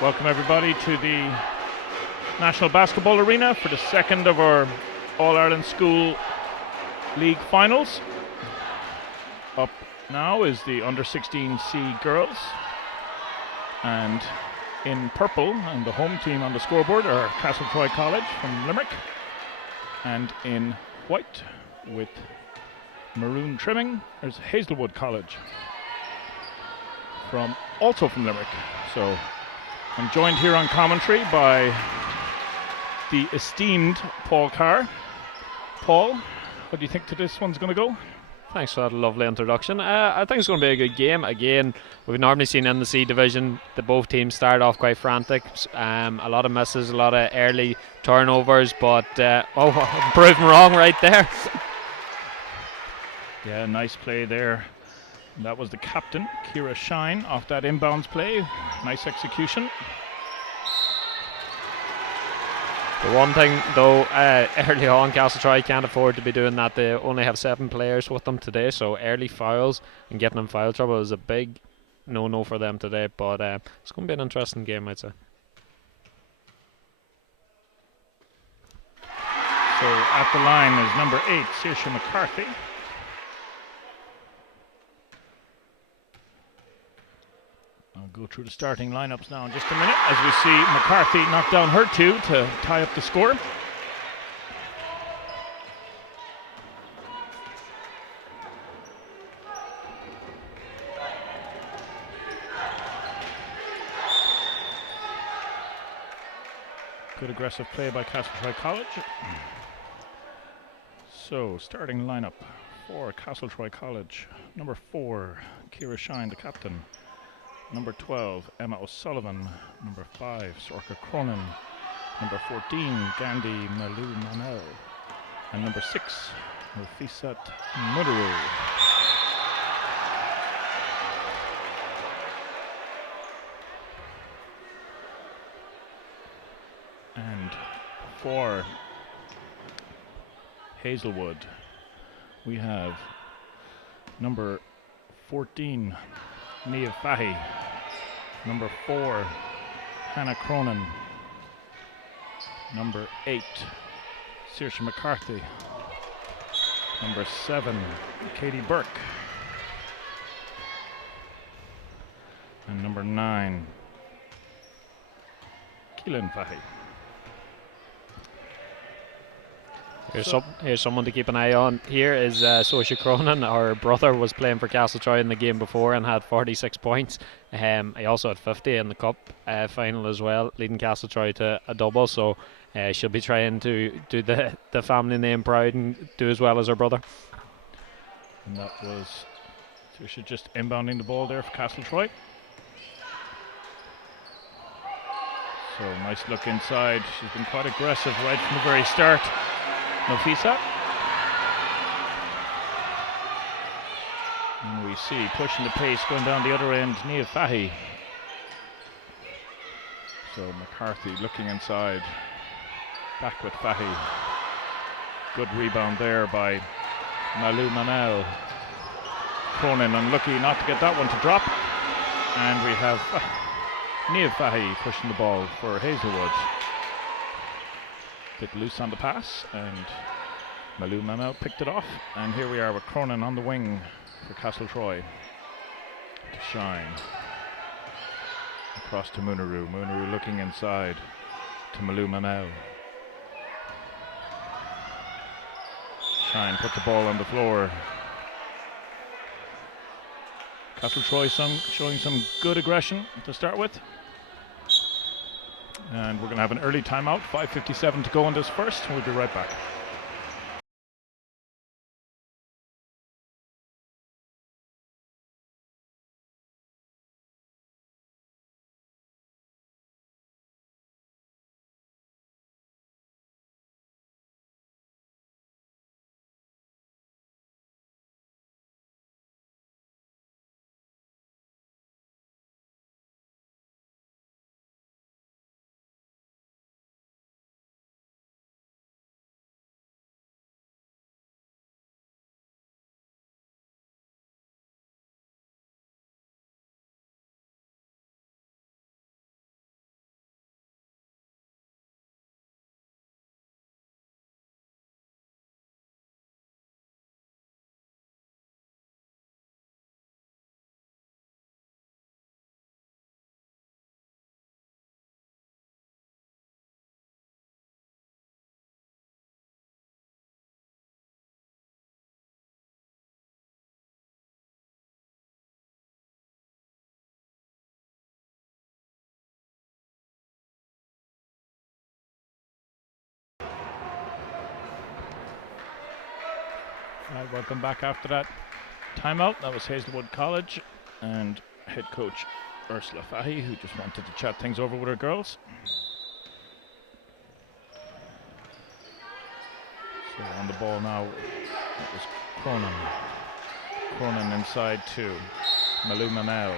Welcome everybody to the National Basketball Arena for the second of our All-Ireland School League Finals. Up now is the Under-16C girls, and in purple and the home team on the scoreboard are Castletroy College from Limerick, and in white with maroon trimming there's Hazelwood College also from Limerick. So I'm joined here on commentary by the esteemed Paul Carr. Paul, what do you think this one's going to go? Thanks for that lovely introduction. I think it's going to be a good game. Again, we've normally seen in the C division that both teams start off quite frantic. A lot of misses, a lot of early turnovers, but I'm proven wrong right there. Yeah, nice play there. And that was the captain, Ciara Shine, off that inbounds play. Nice execution. The one thing though, early on, Castletroy can't afford to be doing that. They only have 7 players with them today, so early fouls and getting in foul trouble is a big no-no for them today. But it's going to be an interesting game, I'd say. So at the line is number 8, Saoirse McCarthy. I'll go through the starting lineups now in just a minute as we see McCarthy knock down her 2 to tie up the score. Good aggressive play by Castletroy College. So starting lineup for Castletroy College: number 4, Ciara Shine, the captain; number 12, Emma O'Sullivan; number 5, Sorcha Cronin; number 14, Gandhi Malou Manel; and number 6, Nafisat Mudaru. And for Hazelwood, we have number 14, Niamh Fahey; number 4, Hannah Cronin; number 8, Saoirse McCarthy; number 7, Katie Burke; and number 9, Keelan Fahey. Here's someone to keep an eye on. Here is Saoirse Cronin. Our brother was playing for Castletroy in the game before and had 46 points. He also had 50 in the cup final as well, leading Castletroy to a double. So she'll be trying to do the family name proud and do as well as her brother. And that was Saoirse just inbounding the ball there for Castletroy. So nice look inside. She's been quite aggressive right from the very start. Nafisa. And we see pushing the pace going down the other end, Niamh Fahey. So McCarthy looking inside. Back with Fahey. Good rebound there by Malou Manel. Cronin unlucky not to get that one to drop. And we have Niamh Fahey pushing the ball for Hazelwood. Bit loose on the pass, and Malou Manel picked it off. And here we are with Cronin on the wing for Castletroy. To Shine. Across to Munaru. Munaru looking inside to Malou Manel. Shine put the ball on the floor. Castletroy showing some good aggression to start with. And we're going to have an early timeout, 5:57 to go on this first. We'll be right back. Right, welcome back after that timeout. That was Hazelwood College and head coach Ursula Fahy, who just wanted to chat things over with her girls. So on the ball now, it was Cronin. Cronin inside to Malou Mamel.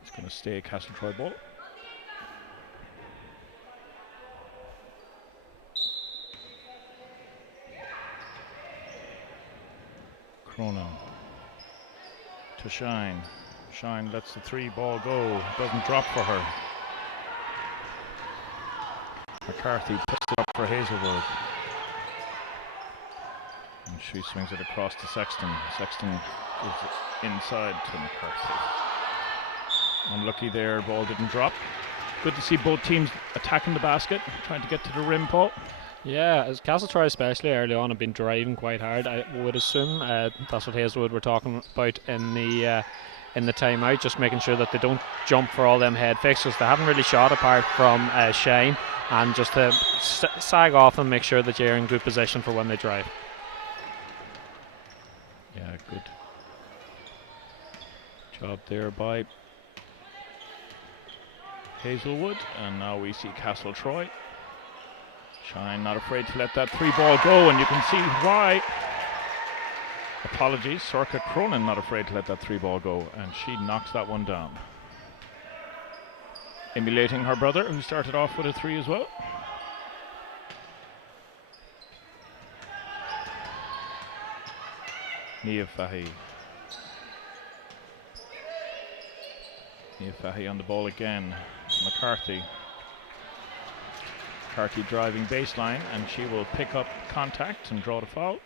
It's going to stay Castletroy ball. Cronin to Shine. Shine lets the 3 ball go. Doesn't drop for her. McCarthy puts it up for Hazelwood. And she swings it across to Sexton. Sexton gives it inside to McCarthy. Unlucky there, ball didn't drop. Good to see both teams attacking the basket, trying to get to the rim, Paul. Yeah, as Castletroy especially early on have been driving quite hard. I would assume that's what Hazelwood were talking about in the timeout, just making sure that they don't jump for all them head fakes, because they haven't really shot apart from Shine, and just to sag off and make sure that you're in good position for when they drive. Yeah, good job there by Hazelwood, and now we see Castletroy. Shine not afraid to let that 3 ball go, and you can see why. Apologies, Sorka Cronin not afraid to let that 3 ball go, and she knocks that one down. Emulating her brother, who started off with a 3 as well. Nia Fahy. Nia Fahy on the ball again. McCarthy. McCarthy driving baseline, and she will pick up contact and draw the foul.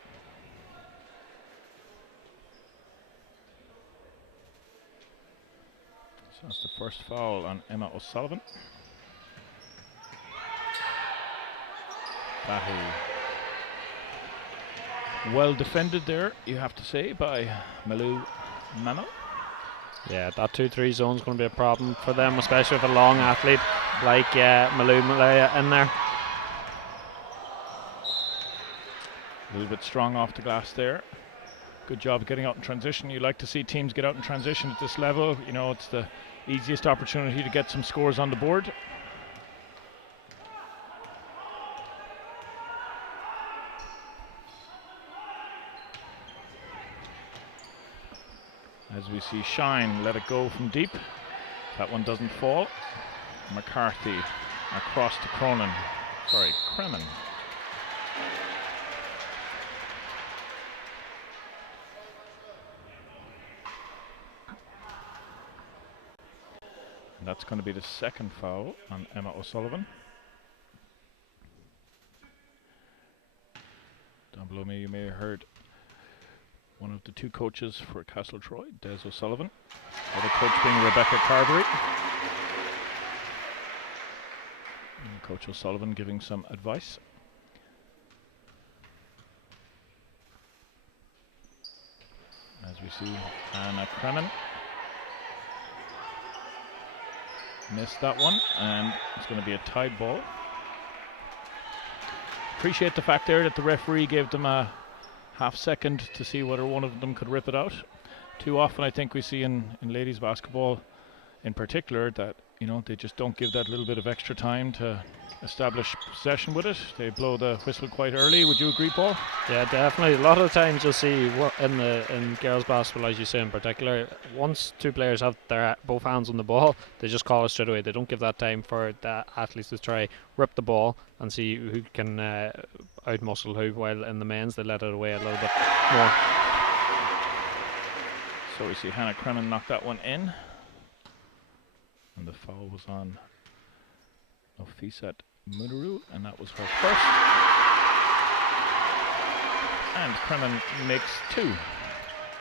So that's the first foul on Emma O'Sullivan. Fahy. Well defended there, you have to say, by Malou Mano. Yeah, that 2-3 zone is going to be a problem for them, especially with a long athlete like Malou Malaya in there. A little bit strong off the glass there. Good job getting out in transition. You like to see teams get out in transition at this level. You know, it's the easiest opportunity to get some scores on the board. As we see Shine let it go from deep. That one doesn't fall. McCarthy across to Cronin. Sorry, Kremen. And that's going to be the second foul on Emma O'Sullivan. Down below me you may have heard one of the 2 coaches for Castletroy, Des O'Sullivan. The other coach being Rebecca Carberry. And Coach O'Sullivan giving some advice. As we see Anna Kremen missed that one, and it's going to be a tied ball. Appreciate the fact there that the referee gave them a half second to see whether one of them could rip it out. Too often I think we see in ladies basketball in particular that, you know, they just don't give that little bit of extra time to establish possession with it. They blow the whistle quite early. Would you agree, Paul? Yeah, definitely. A lot of the times you'll see in girls basketball, as you say in particular, once 2 players have their both hands on the ball, they just call it straight away. They don't give that time for the athletes to try rip the ball and see who can outmuscle who, while in the men's they let it away a little bit more. So we see Hannah Kremen knock that one in. And the foul was on Nofisat Munuru, and that was her first. And Kremen makes 2.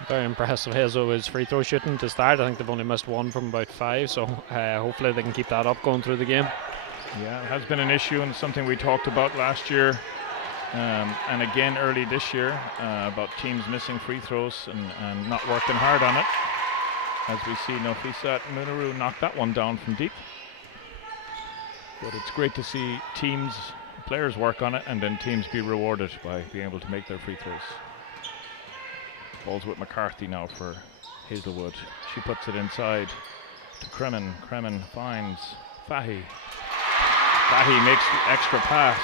Very impressive Hazelwood's free throw shooting to start. I think they've only missed 1 from about 5, so hopefully they can keep that up going through the game. Yeah, it has been an issue, and something we talked about last year and again early this year about teams missing free throws and not working hard on it. As we see Nofisat Munuru knock that one down from deep. But it's great to see teams players work on it and then teams be rewarded by being able to make their free throws. Ball's with McCarthy now for Hazelwood. She puts it inside to Kremen. Kremen finds Fahy. Fahy makes the extra pass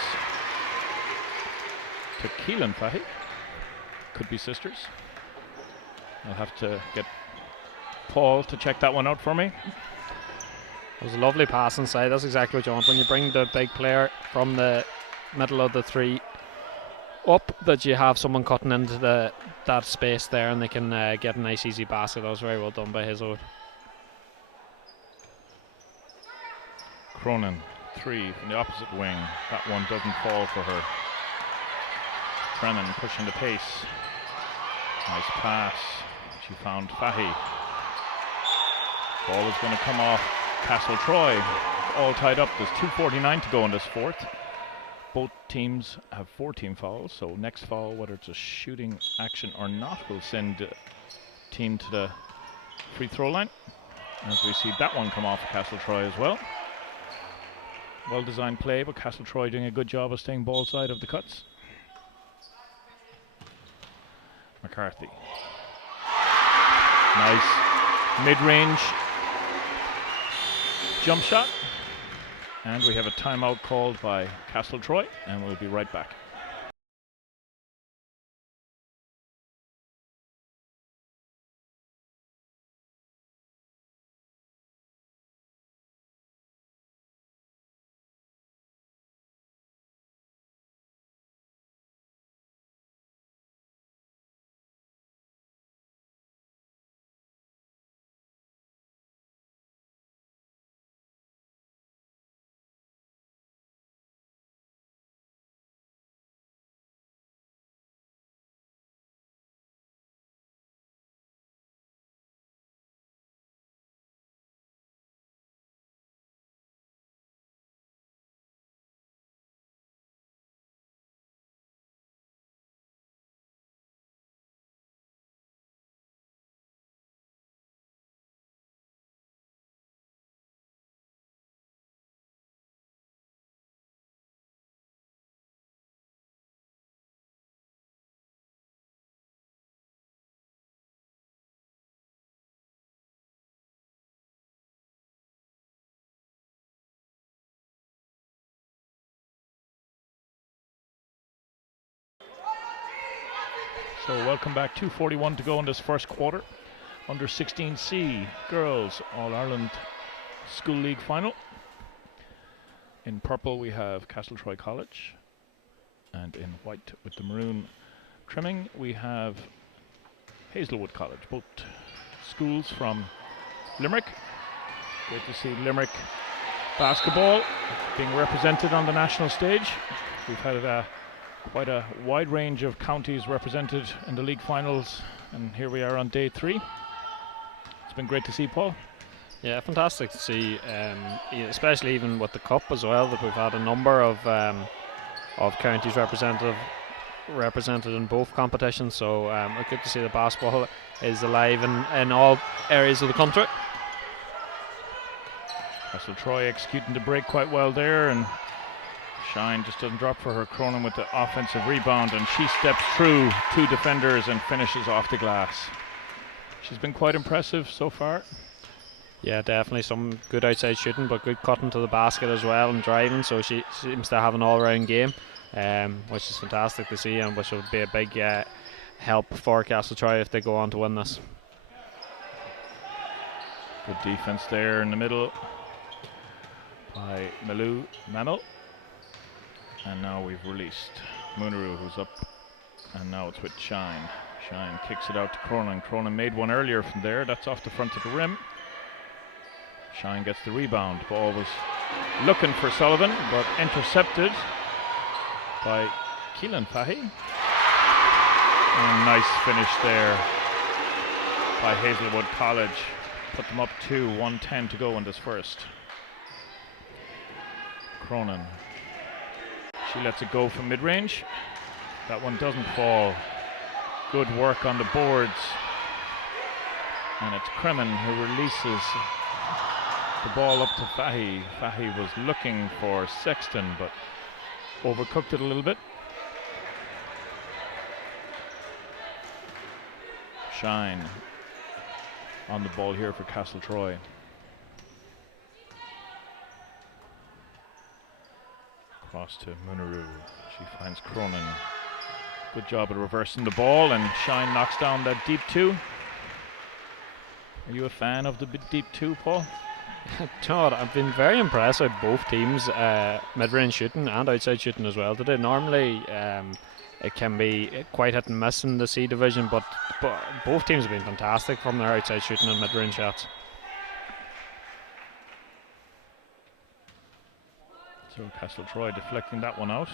to Keelan Fahy. Could be sisters. I'll have to get Paul to check that one out for me. It was a lovely pass inside. That's exactly what you want when you bring the big player from the middle of the three up, that you have someone cutting into that space there and they can get a nice easy basket. That was very well done by Hazelwood. Cronin, 3 from the opposite wing. That one doesn't fall for her. Kremen pushing the pace. Nice pass. She found Fahy. Ball is going to come off Castletroy. All tied up. There's 2:49 to go in this fourth. Both teams have 14 fouls, so next foul, whether it's a shooting action or not, will send the team to the free throw line. As we see that one come off Castletroy as well. Well designed play, but Castletroy doing a good job of staying ball side of the cuts. McCarthy. Nice mid-range jump shot. And we have a timeout called by Castletroy, and we'll be right back. So welcome back. 2:41 to go in this first quarter. Under 16C girls All-Ireland School League final. In purple we have Castletroy College, and in white with the maroon trimming we have Hazelwood College. Both schools from Limerick. Great to see Limerick basketball being represented on the national stage. We've had quite a wide range of counties represented in the league finals, and here we are on day 3. It's been great to see, Paul. Yeah, fantastic to see, especially even with the cup as well, that we've had a number of counties represented in both competitions. So it's good to see the basketball is alive in all areas of the country. Castletroy executing the break quite well there, and Shine just doesn't drop for her. Cronin with the offensive rebound, and she steps through 2 defenders and finishes off the glass. She's been quite impressive so far. Yeah, definitely some good outside shooting, but good cutting to the basket as well and driving. So she seems to have an all-round game, which is fantastic to see, and which will be a big help for Castletroy if they go on to win this. Good defense there in the middle by Mamel. And now we've released Muniroo, who's up, and now it's with Shine. Shine kicks it out to Cronin. Cronin made one earlier from there. That's off the front of the rim. Shine gets the rebound. Ball was looking for Sullivan, but intercepted by Keelan Fahy. And nice finish there by Hazelwood College. Put them up 1:10 to go in this first. Cronin. She lets it go from mid-range. That one doesn't fall. Good work on the boards. And it's Kremen who releases the ball up to Fahy. Fahy was looking for Sexton, but overcooked it a little bit. Shine on the ball here for Castletroy. Cross to Muniroo. She finds Cronin. Good job at reversing the ball, and Shine knocks down that deep two. Are you a fan of the deep two, Paul? Todd, I've been very impressed with both teams, mid-range shooting and outside shooting as well today. Normally, it can be quite hit and miss in the C division, but both teams have been fantastic from their outside shooting and mid-range shots. So Castletroy deflecting that one out.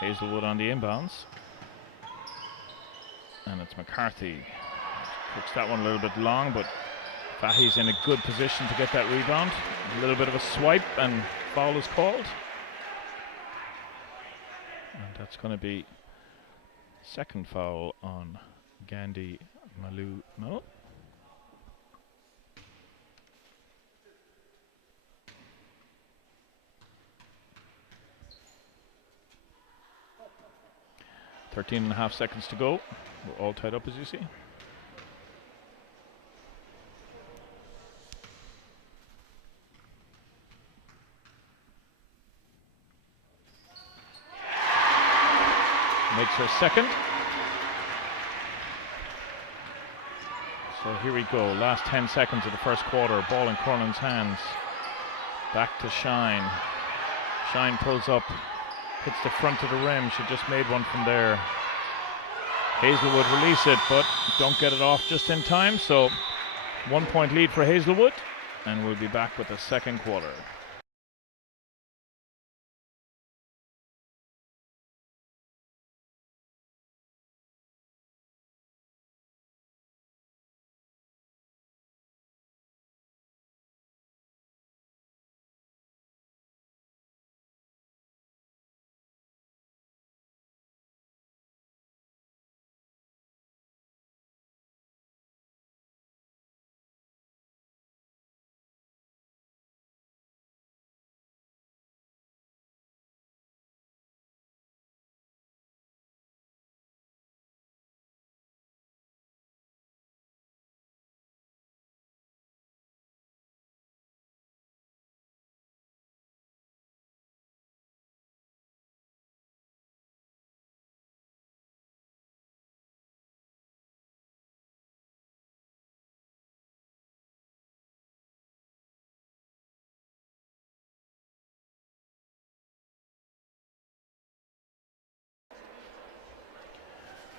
Hazelwood on the inbounds. And it's McCarthy. Cooks that one a little bit long, but Fahy's in a good position to get that rebound. A little bit of a swipe, and foul is called. And that's going to be second foul on Gandhi Malu. No. .13.5 seconds to go. We're all tied up, as you see. Makes her second. So here we go. Last 10 seconds of the first quarter. Ball in Cronin's hands. Back to Shine. Shine pulls up. Hits the front of the rim. She just made one from there. Hazelwood release it, but don't get it off just in time. So 1 point lead for Hazelwood. And we'll be back with the second quarter.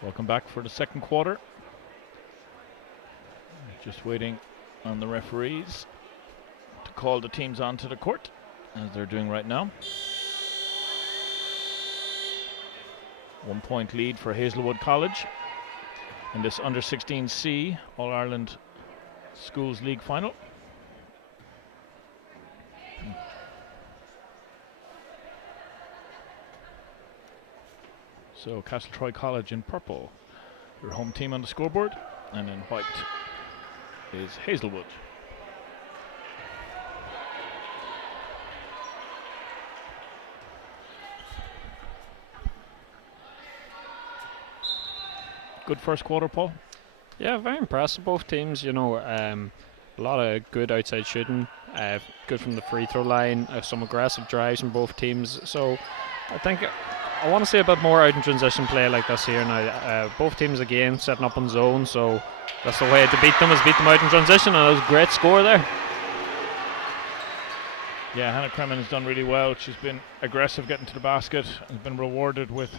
Welcome back for the second quarter. Just waiting on the referees to call the teams onto the court, as they're doing right now. 1 point lead for Hazelwood College in this U16C All-Ireland Schools League final. So Castletroy College in purple, your home team on the scoreboard, and in white is Hazelwood. Good first quarter, Paul. Yeah, very impressive, both teams. You know, a lot of good outside shooting, good from the free throw line, some aggressive drives from both teams. So I think I want to see a bit more out in transition play like this here now. Both teams again setting up on zone, so that's the way to beat them, is beat them out in transition, and it was a great score there. Yeah, Hannah Kremen has done really well. She's been aggressive getting to the basket, has been rewarded with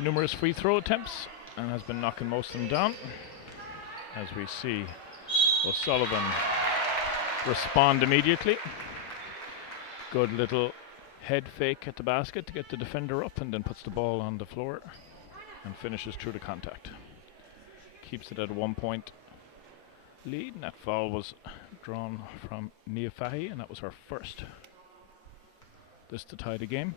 numerous free throw attempts, and has been knocking most of them down. As we see O'Sullivan respond immediately. Good little head fake at the basket to get the defender up, and then puts the ball on the floor and finishes through the contact. Keeps it at a 1 point lead, and that foul was drawn from Nia Fahy, and that was her first. This to tie the game.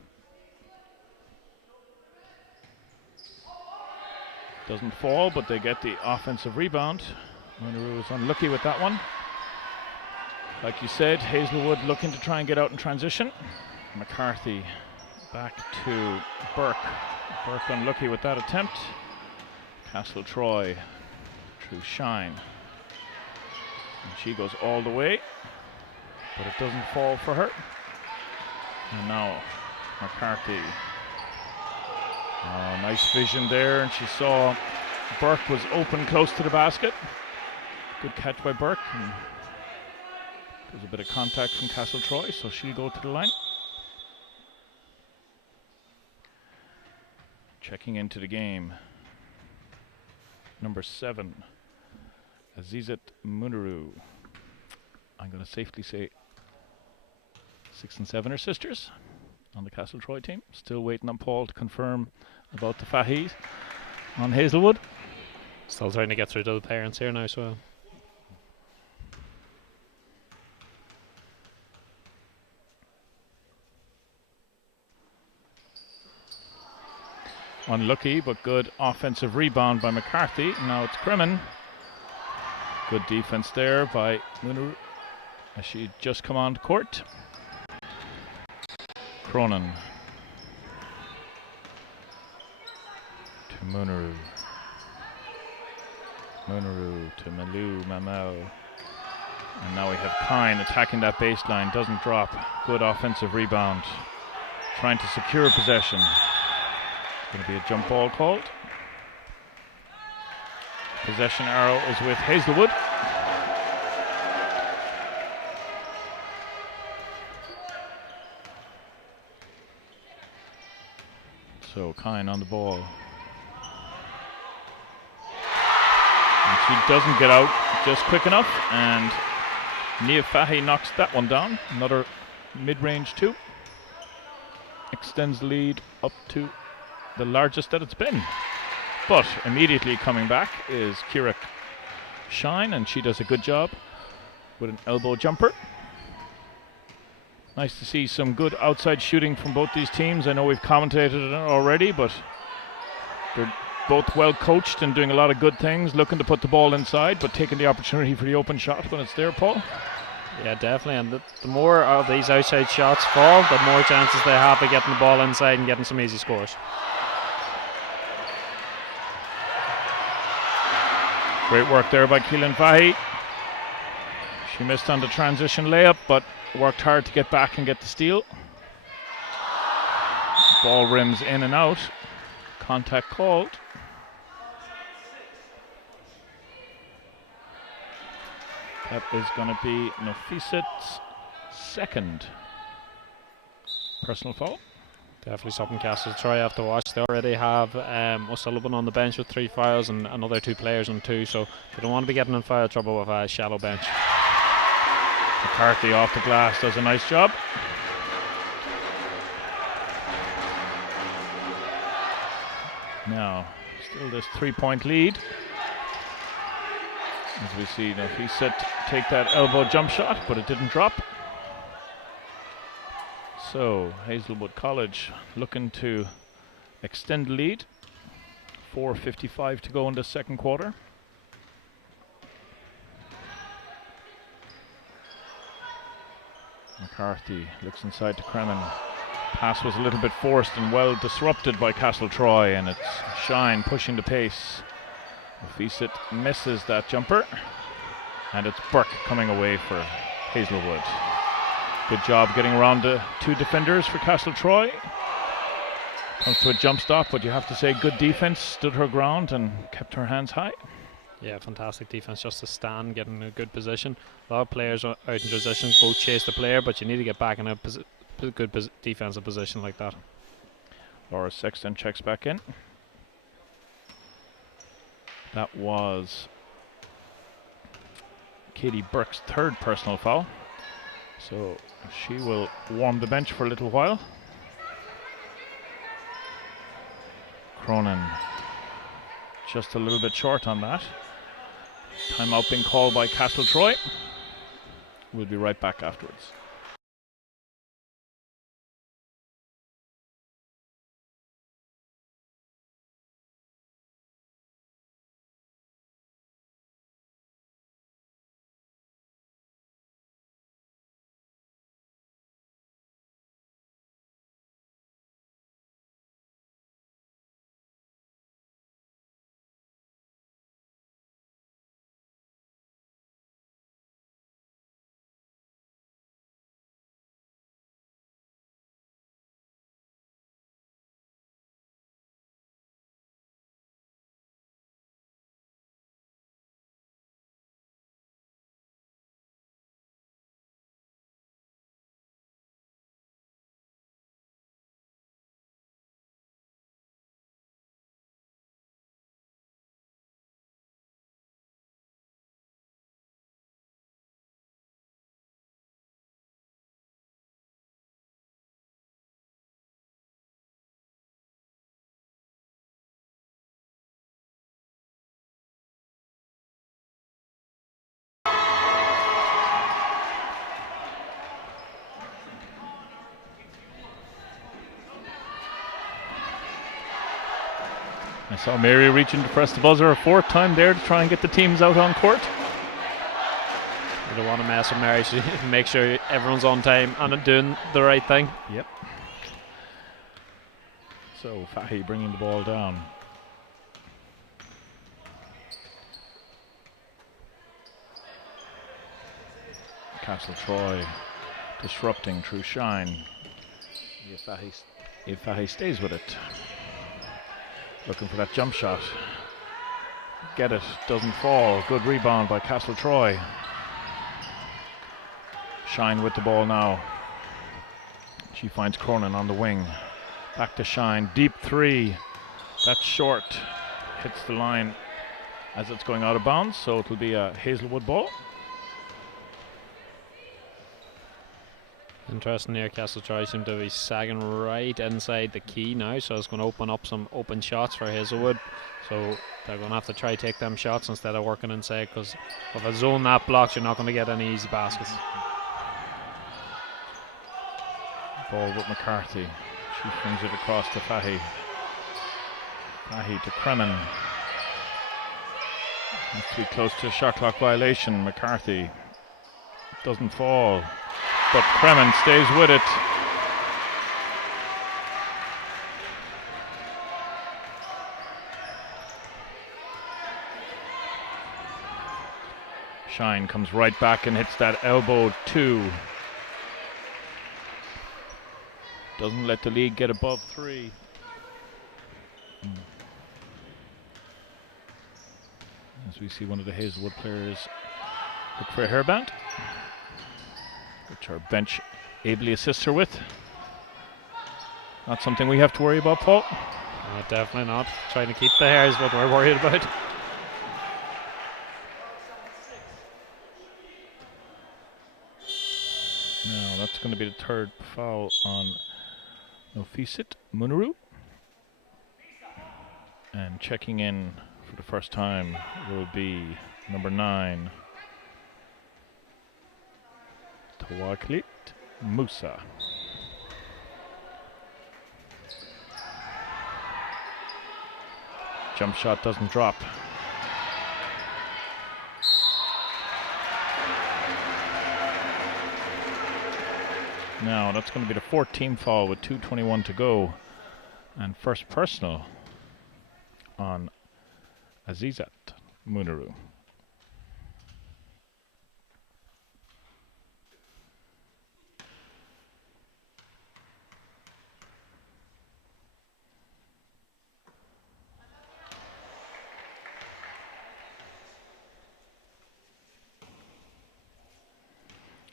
Doesn't fall, but they get the offensive rebound. Muniroo was unlucky with that one. Like you said, Hazelwood looking to try and get out in transition. McCarthy Back to Burke. Burke unlucky with that attempt. Castletroy through Shine. And she goes all the way, but it doesn't fall for her. And now McCarthy. Oh, nice vision there, and she saw Burke was open close to the basket. Good catch by Burke. And there's a bit of contact from Castletroy, so she'll go to the line. Checking into the game. Number 7, Azizat Muniru. I'm going to safely say 6 and 7 are sisters on the Castletroy team. Still waiting on Paul to confirm about the Fahis on Hazelwood. Still trying to get through to the parents here now as well. Unlucky, but good offensive rebound by McCarthy. Now it's Kremen. Good defense there by Muniru as she just come on court. Cronin to Muniru. Muniru to Mamau. And now we have Kine attacking that baseline. Doesn't drop. Good offensive rebound. Trying to secure possession. Going to be a jump ball called. Possession arrow is with Hazelwood. So Kine on the ball. And she doesn't get out just quick enough, and Nia Fahy knocks that one down. Another mid-range 2. Extends the lead up to the largest that it's been. But immediately coming back is Kira Shine, and she does a good job with an elbow jumper. Nice to see some good outside shooting from both these teams. I know we've commentated on it already, but they're both well coached and doing a lot of good things, looking to put the ball inside, but taking the opportunity for the open shot when it's there, Paul. Yeah, definitely, and the more of these outside shots fall, the more chances they have of getting the ball inside and getting some easy scores. Great work there by Keelan Fahy. She missed on the transition layup, but worked hard to get back and get the steal. Ball rims in and out. Contact called. That is going to be Nafisat's second personal foul. Definitely something Castletroy have to watch. They already have O'Sullivan on the bench with 3 fouls and another 2 players on 2, so they don't want to be getting in foul trouble with a shallow bench. McCarthy off the glass does a nice job. Now, still this 3-point lead. As we see Nafisat take that elbow jump shot, but it didn't drop. So Hazelwood College looking to extend the lead. 4:55 to go in the second quarter. McCarthy looks inside to Kremen. Pass was a little bit forced and well disrupted by Castletroy, and it's Shine pushing the pace. Nafisat misses that jumper, and it's Burke coming away for Hazelwood. Good job getting around the 2 defenders for Castletroy. Comes to a jump stop, but you have to say good defense, stood her ground and kept her hands high. Yeah, fantastic defense just to stand, get in a good position. A lot of players out in transition go chase the player, but you need to get back in a good defensive position like that. Laura Sexton checks back in. That was Katie Burke's 3rd personal foul. So she will warm the bench for a little while. Cronin just a little bit short on that. Timeout being called by Castletroy. We'll be right back afterwards. I saw Mary reaching to press the buzzer a fourth time there to try and get the teams out on court. You don't want to mess with Mary. She make sure everyone's on time and doing the right thing. Yep. So Fahy bringing the ball down. Castletroy disrupting through Shine. If Fahy stays with it. Looking for that jump shot. Get it, doesn't fall. Good rebound by Castletroy. Shine with the ball now. She finds Cronin on the wing. Back to Shine, deep three. That's short. Hits the line as it's going out of bounds, so it'll be a Hazelwood ball. Interesting here, Castletroy seem to be sagging right inside the key now, so it's going to open up some open shots for Hazelwood. So they're going to have to try to take them shots instead of working inside, because if a zone that blocks, you're not going to get any easy baskets. Ball with McCarthy. She brings it across to Fahy. Fahy to Kremen. Has to be close to a shot clock violation. McCarthy doesn't fall, but Kremen stays with it. Shine comes right back and hits that elbow two. Doesn't let the lead get above three. As we see one of the Hazelwood players look for a hairband, which our bench ably assists her with. Not something we have to worry about, Paul. Definitely not. Trying to keep the hair is what we're worried about. Now that's going to be the third foul on Nofisit Munaru. And checking in for the first time will be number 9, Tawaklit Musa. Jump shot doesn't drop. Now that's going to be the 14th foul with 2:21 to go, and first personal on Azizat Munaru.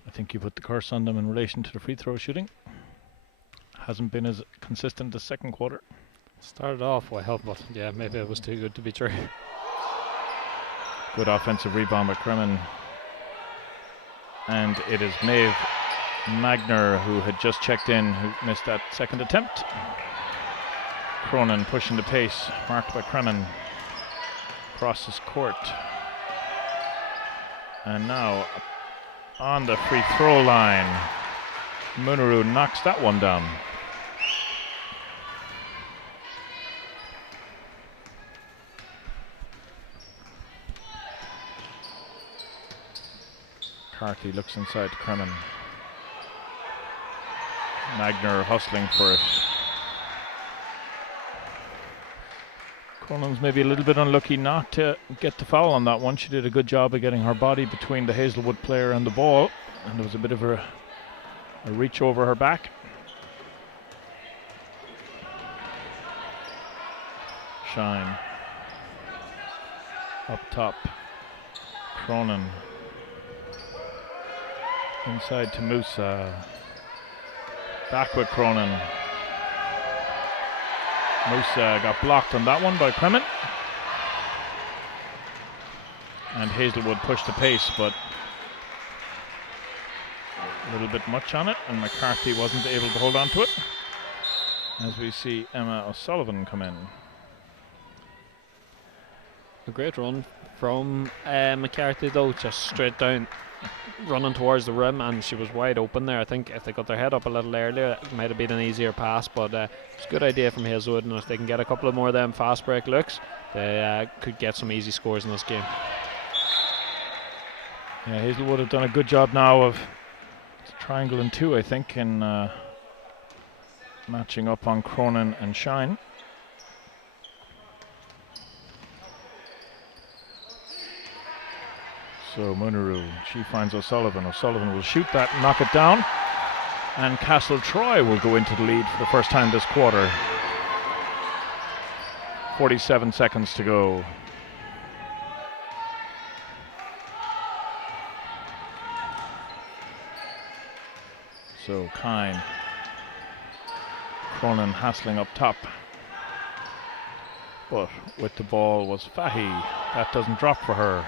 I think you put the curse on them in relation to the free throw shooting. Hasn't been as consistent this second quarter. Started off well, but yeah, maybe it was too good to be true. Good offensive rebound by Kremen. And it is Maeve Magner, who had just checked in, who missed that second attempt. Cronin pushing the pace, marked by Kremen. Crosses court. And now on the free throw line, Munaru knocks that one down. Carthy looks inside to Kremen. Magner hustling for it. Cronin's maybe a little bit unlucky not to get the foul on that one. She did a good job of getting her body between the Hazelwood player and the ball, and there was a bit of a reach over her back. Shine up top. Cronin inside to Musa. Back with Cronin. Musa got blocked on that one by Kremen. And Hazelwood pushed the pace, but a little bit much on it, and McCarthy wasn't able to hold on to it. As we see Emma O'Sullivan come in. A great run from McCarthy though, just straight down, running towards the rim, and she was wide open there. I think if they got their head up a little earlier, it might have been an easier pass, but it's a good idea from Hazelwood, and if they can get a couple of more of them fast break looks, they could get some easy scores in this game. Yeah, Hazelwood have done a good job now of triangle and two, I think, in matching up on Cronin and Shine. So Muniroo, she finds O'Sullivan. O'Sullivan will shoot that and knock it down. And Castletroy will go into the lead for the first time this quarter. 47 seconds to go. So Kine. Cronin hassling up top. But with the ball was Fahy. That doesn't drop for her.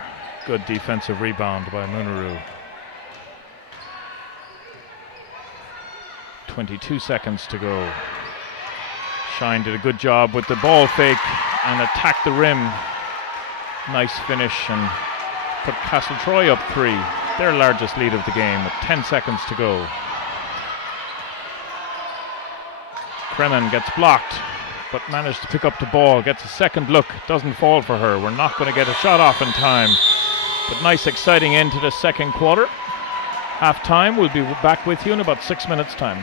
Good defensive rebound by Muniroo. 22 seconds to go. Shine did a good job with the ball fake and attacked the rim. Nice finish and put Castletroy up 3. Their largest lead of the game with 10 seconds to go. Kremen gets blocked, but managed to pick up the ball, gets a second look, doesn't fall for her. We're not going to get a shot off in time. But nice exciting end to the second quarter. Half time, we'll be back with you in about 6 minutes time.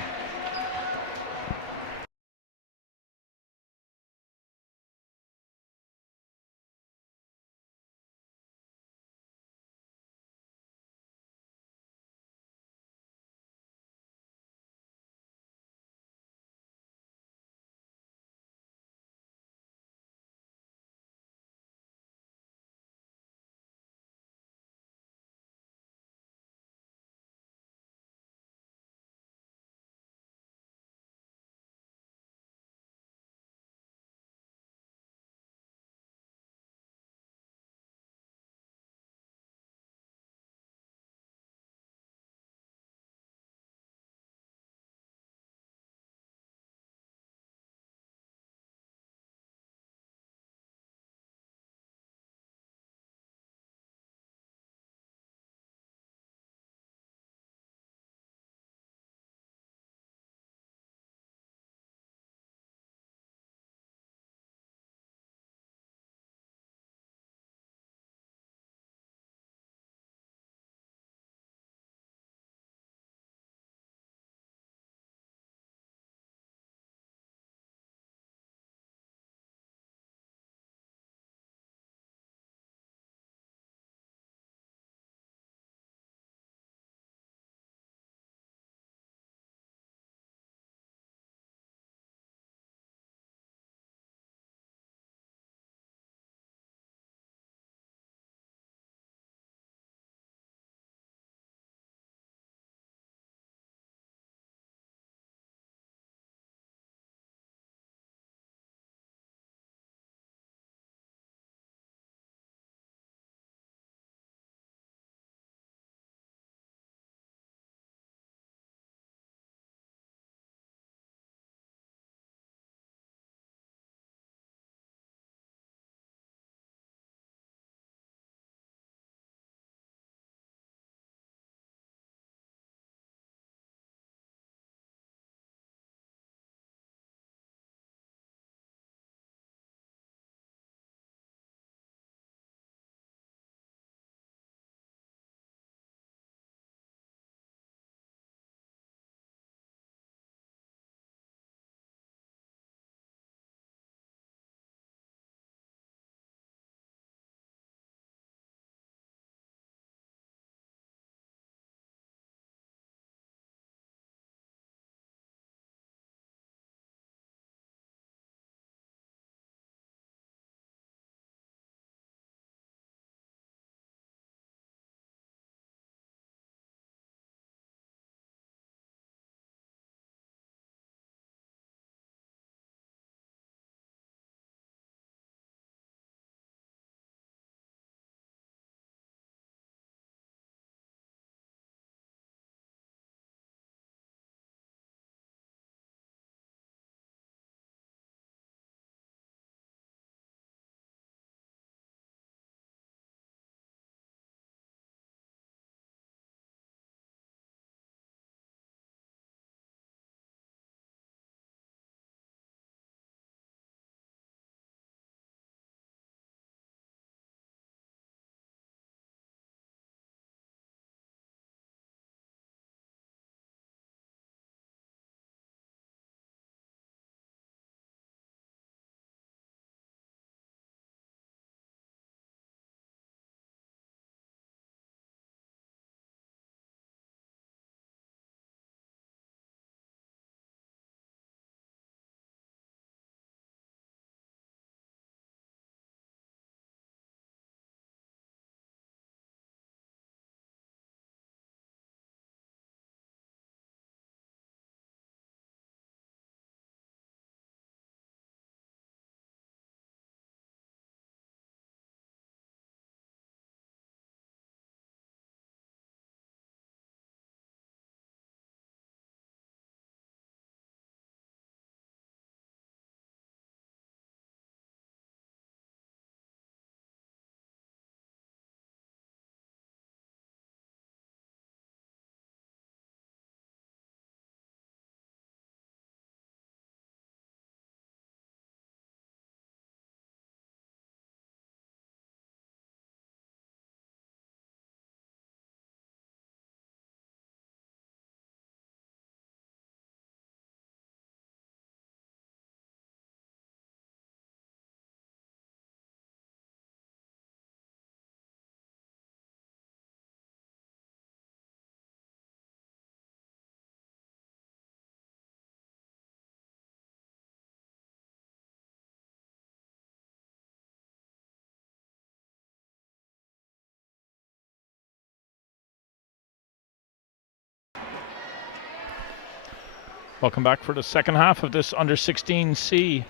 Welcome back for the second half of this under-16C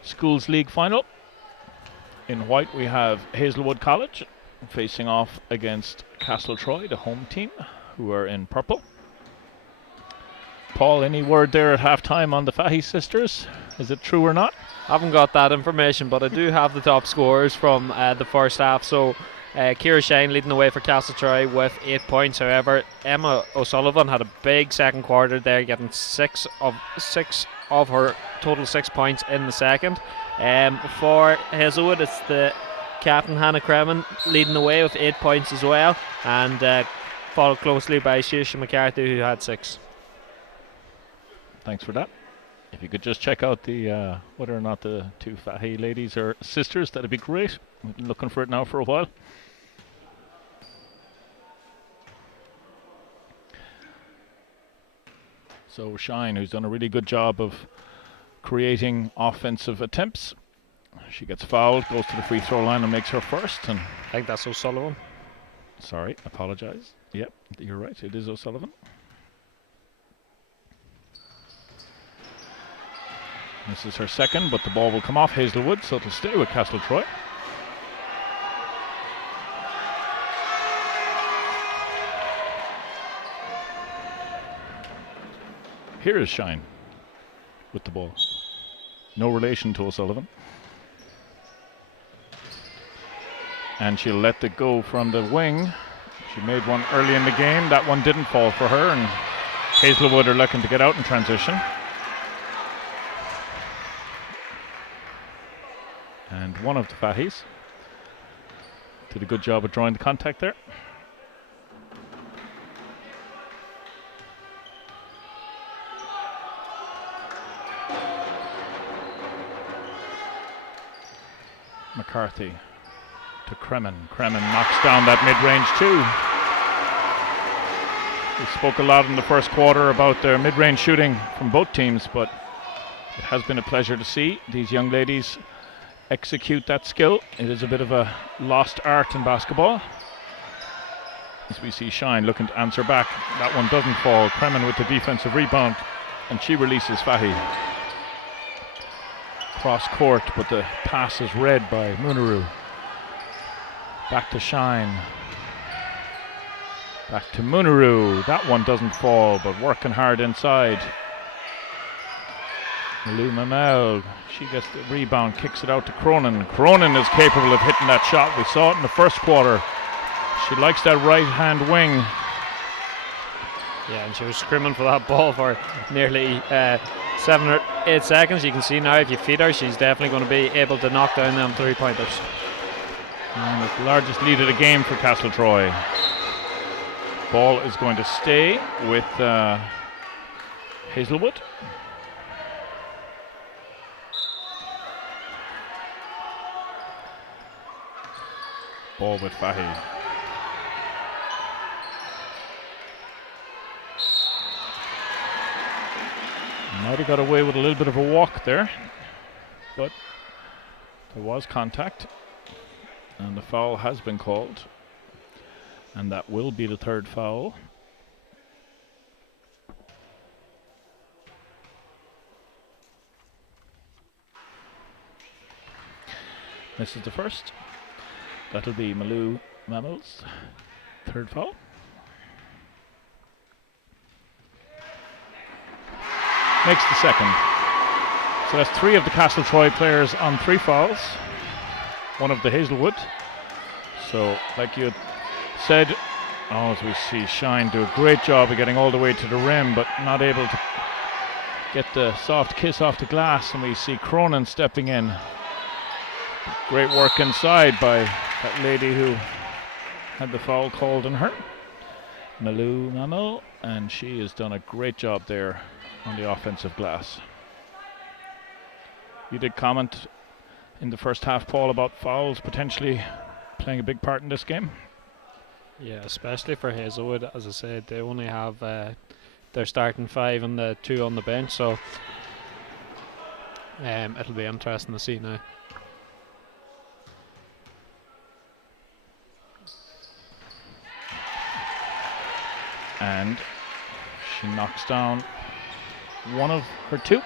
Schools League final. In white we have Hazelwood College facing off against Castletroy, the home team, who are in purple. Paul, any word there at half-time on the Fahy sisters? Is it true or not? Haven't got that information, but I do have the top scorers from the first half. So Ciara Shine leading the way for Castletroy with 8 points. However, Emma O'Sullivan had a big second quarter there, getting six of her total 6 points in the second. For Hazelwood, it's the captain Hannah Kremen leading the way with 8 points as well, and followed closely by Saoirse McCarthy, who had 6. Thanks for that. If you could just check out the whether or not the two Fahy ladies are sisters, that'd be great. We've been looking for it now for a while. So Shine, who's done a really good job of creating offensive attempts. She gets fouled, goes to the free throw line and makes her first. And I think that's O'Sullivan. Sorry, apologise. Yep, you're right, it is O'Sullivan. This is her second, but the ball will come off Hazelwood, so it'll stay with Castletroy. Here is Shine with the ball. No relation to O'Sullivan. And she'll let it go from the wing. She made one early in the game. That one didn't fall for her, and Hazelwood are looking to get out in transition. And one of the Fahys did a good job of drawing the contact there. McCarthy to Kremen. Kremen knocks down that mid-range too. We spoke a lot in the first quarter about their mid-range shooting from both teams, but it has been a pleasure to see these young ladies execute that skill. It is a bit of a lost art in basketball. As we see Shine looking to answer back. That one doesn't fall. Kremen with the defensive rebound, and she releases Fahy. Cross court, but the pass is read by Munaru. Back to Shine. Back to Munaru. That one doesn't fall, but working hard inside. Lou Mamel, she gets the rebound, kicks it out to Cronin. Cronin is capable of hitting that shot. We saw it in the first quarter. She likes that right-hand wing. Yeah, and she was screaming for that ball for nearly 7 or 8 seconds. You can see now if you feed her, she's definitely going to be able to knock down them three-pointers. And it's the largest lead of the game for Castletroy. Ball is going to stay with Hazelwood. Ball with Fahy. Might have got away with a little bit of a walk there, but there was contact, and the foul has been called, and that will be the third foul. This is the first. That'll be Malou Mammels, third foul. Makes the second. So that's 3 of the Castletroy players on 3 fouls. 1 of the Hazelwood. So, like you had said, as we see Shine do a great job of getting all the way to the rim, but not able to get the soft kiss off the glass. And we see Cronin stepping in. Great work inside by that lady who had the foul called on her, Malou Mamel, and she has done a great job there on the offensive glass. You did comment in the first half, Paul, about fouls potentially playing a big part in this game. Yeah, especially for Hazelwood. As I said, they only have their starting 5 and the 2 on the bench, so it'll be interesting to see now. And she knocks down one of her two.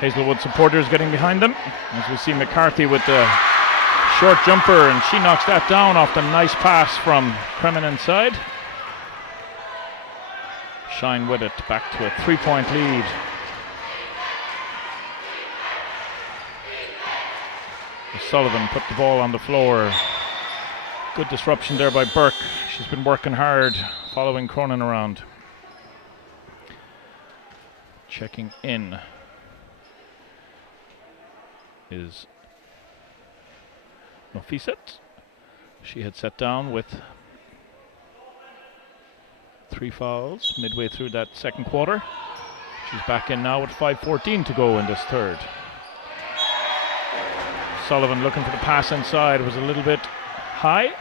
Hazelwood supporters getting behind them as we see McCarthy with the short jumper, and she knocks that down off the nice pass from Kremen inside. Shine with it, back to a 3-point lead. Sullivan put the ball on the floor. Good disruption there by Burke. She's been working hard, following Cronin around. Checking in is Nofisat. She had sat down with 3 fouls midway through that second quarter. She's back in now with 5:14 to go in this third. Sullivan looking for the pass inside, was a little bit high.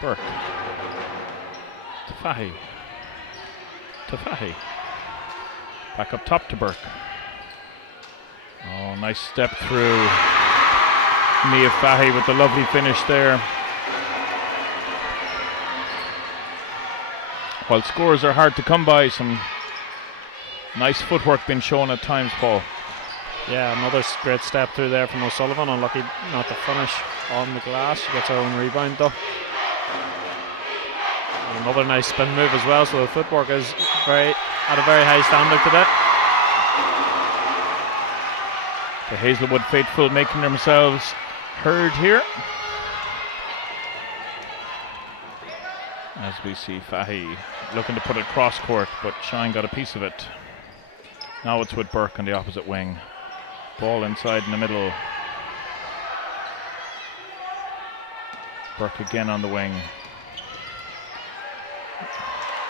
Burke. Tafahi. Back up top to Burke. Oh, nice step through. Mia Fahy with the lovely finish there. While scores are hard to come by, some nice footwork being shown at times, Paul. Yeah, another great step through there from O'Sullivan. Unlucky not to finish on the glass. She gets her own rebound though. And another nice spin move as well, so the footwork is at a very high standard today. The Hazelwood faithful making themselves heard here. As we see Fahy looking to put it cross court, but Shine got a piece of it. Now it's with Burke on the opposite wing. Ball inside in the middle. Burke again on the wing.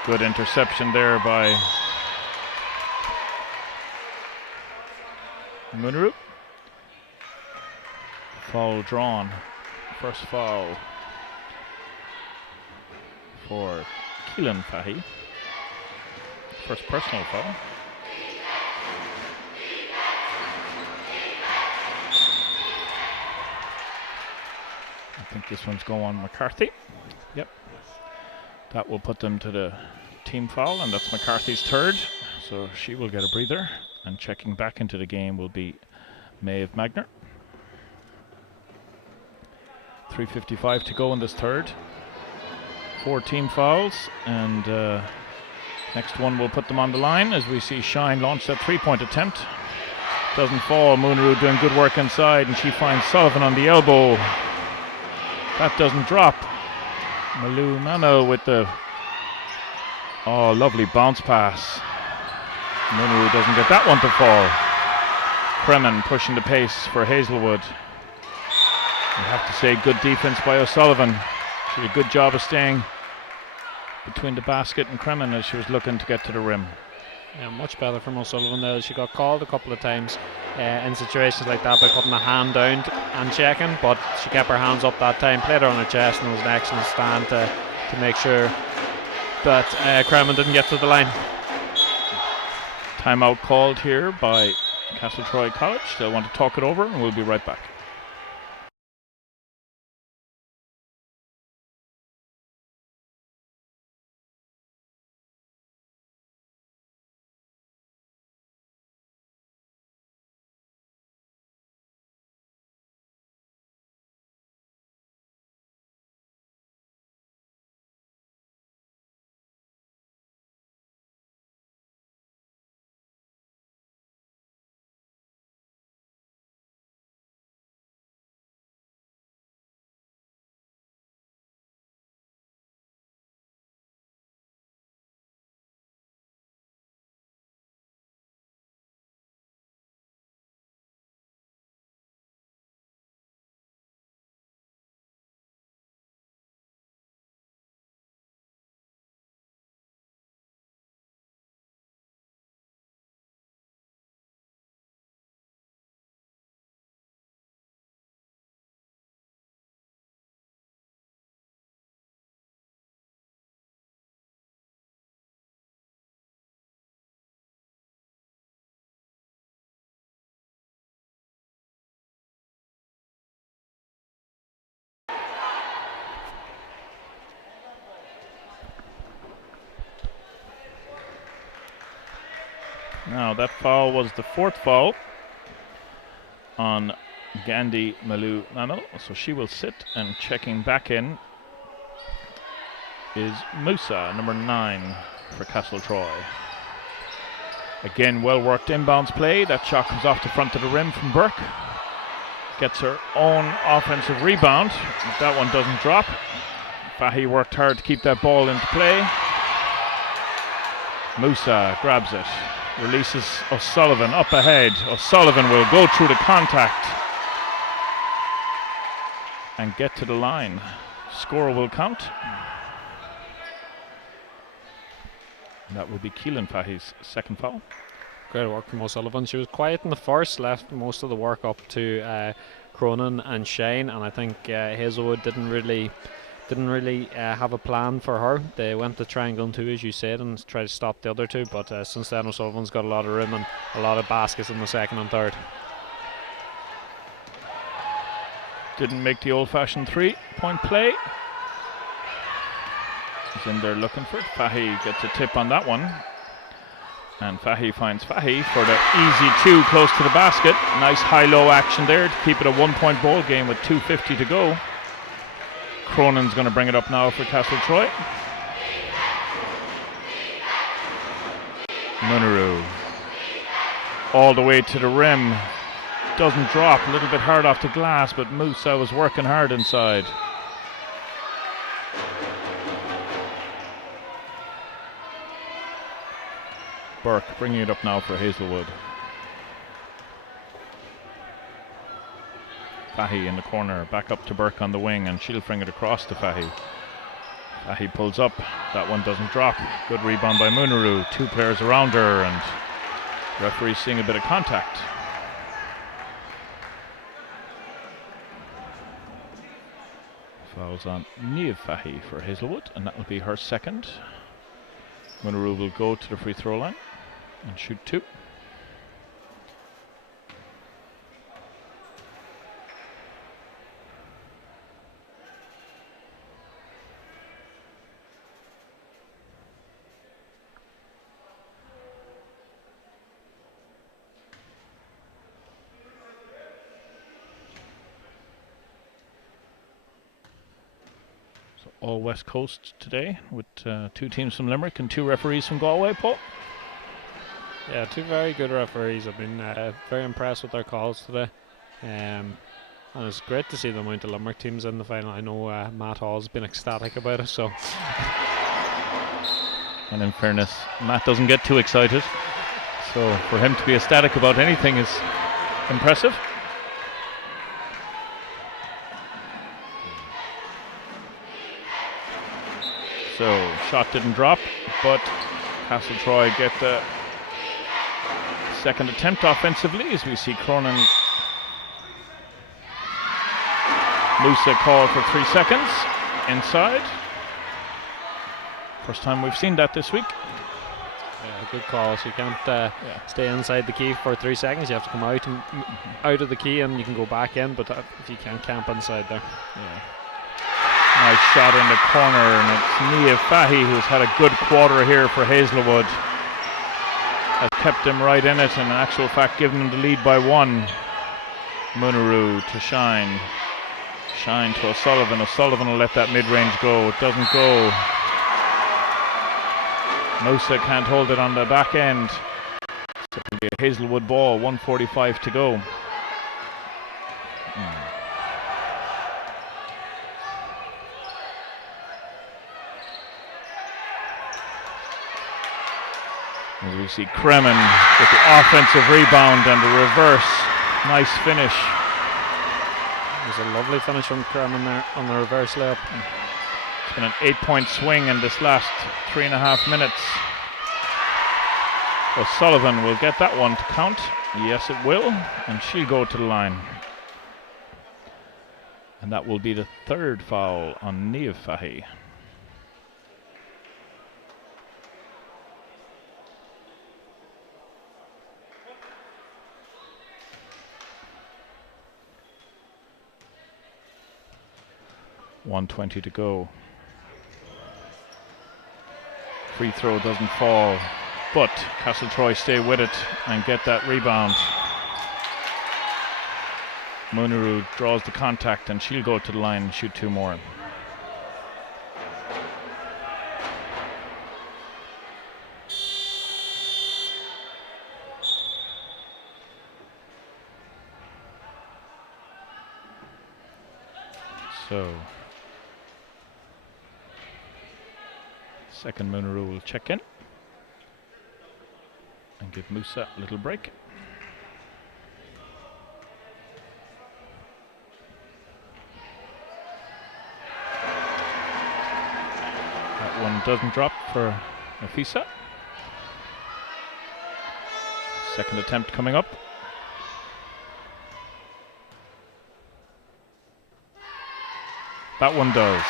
Good interception there by Munru. Foul drawn. First foul for Keelan Fahy. First personal foul. I think this one's going on McCarthy. Yep. That will put them to the team foul, and that's McCarthy's third. So she will get a breather. And checking back into the game will be Maeve Magner. 3:55 to go in this third. 4 team fouls, and next one will put them on the line as we see Shine launch that 3-point attempt. Doesn't fall. Munru doing good work inside, and she finds Sullivan on the elbow. That doesn't drop. Malou Mamel with the lovely bounce pass. Munru doesn't get that one to fall. Kremen pushing the pace for Hazelwood. You have to say good defense by O'Sullivan. She did a good job of staying between the basket and Kremen as she was looking to get to the rim. Yeah, much better from O'Sullivan there. She got called a couple of times in situations like that by putting a hand down and checking, but she kept her hands up that time, played her on her chest, and was an excellent stand to make sure that Kremen didn't get to the line. Timeout called here by Castletroy College. They'll want to talk it over, and we'll be right back. Now that foul was the 4th foul on Gandhi Malu Mamil, so she will sit, and checking back in is Musa, number 9 for Castletroy. Again, well worked inbounds play. That shot comes off the front of the rim from Burke. Gets her own offensive rebound. That one doesn't drop. Fahy worked hard to keep that ball into play. Musa grabs it, releases O'Sullivan up ahead. O'Sullivan will go through the contact and get to the line. Score will count. And that will be Keelan Fahy's 2nd foul. Great work from O'Sullivan. She was quiet in the first, left most of the work up to Cronin and Shane, and I think Hazelwood didn't really have a plan for her. They went to triangle 2, as you said, and tried to stop the other 2, but since then O'Sullivan's got a lot of room and a lot of baskets in the 2nd and 3rd. Didn't make the old-fashioned 3-point play. He's in there looking for it. Fahy gets a tip on that one. And Fahy finds Fahy for the easy 2 close to the basket. Nice high-low action there to keep it a 1-point ball game with 2:50 to go. Cronin's going to bring it up now for Castletroy. Munuru all the way to the rim. Doesn't drop, a little bit hard off the glass, but Musa was working hard inside. Burke bringing it up now for Hazelwood. Fahy in the corner, back up to Burke on the wing, and she'll bring it across to Fahy. Fahy pulls up, that one doesn't drop. Good rebound by Munuru, 2 players around her, and referee seeing a bit of contact. Fouls on Niamh Fahy for Hazelwood, and that will be her 2nd. Munuru will go to the free throw line and shoot 2. All West Coast today with 2 teams from Limerick and 2 referees from Galway, Paul. Yeah, 2 very good referees. I've been very impressed with their calls today. And it's great to see the amount of Limerick teams in the final. I know Matt Hall's been ecstatic about it. So. And in fairness, Matt doesn't get too excited. So for him to be ecstatic about anything is impressive. So shot didn't drop, but Castletroy get the 2nd attempt offensively as we see Cronin. Musa called for 3 seconds inside. First time we've seen that this week. Yeah, good call. So you can't stay inside the key for 3 seconds. You have to come out and out of the key, and you can go back in. But if you can't camp inside there. Yeah. Nice shot in the corner, and it's Niamh Fahy who's had a good quarter here for Hazelwood. Has kept him right in it, and in actual fact given him the lead by 1. Munuru to Shine. Shine to O'Sullivan. O'Sullivan will let that mid-range go. It doesn't go. Musa can't hold it on the back end. So it'll be a Hazelwood ball, 1:45 to go. As we see Kremen with the offensive rebound and the reverse. Nice finish. It was a lovely finish from Kremen there on the reverse layup. It's been an 8-point swing in this last 3.5 minutes. O'Sullivan will get that one to count. Yes, it will. And she'll go to the line. And that will be the 3rd foul on Niamh Fahy. .120 to go. Free throw doesn't fall. but Castletroy stay with it and get that rebound. Munuru draws the contact and she'll go to the line and shoot 2 more. So, second Munuru will check in and give Musa a little break. That one doesn't drop for Nafisa. Second attempt coming up. That one does.